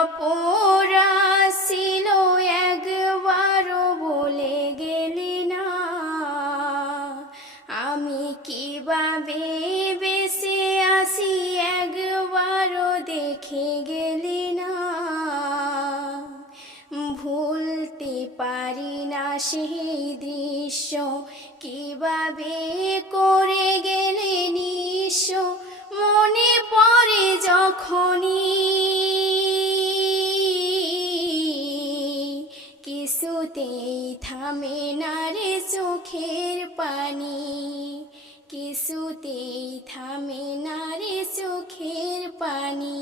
অপরা ছিল একবারও বলে গেলি না, আমি কিভাবে বেঁচে আসি একবারও দেখে গেলি না। ভুলতে পারি না সেই দৃশ্য, কিভাবে করে গেলে নিঃস্ব। মনে পড়ে যখনই কিছুতেই থামে না রে চোখের পানি, কিছুতেই থামে না রে চোখের পানি।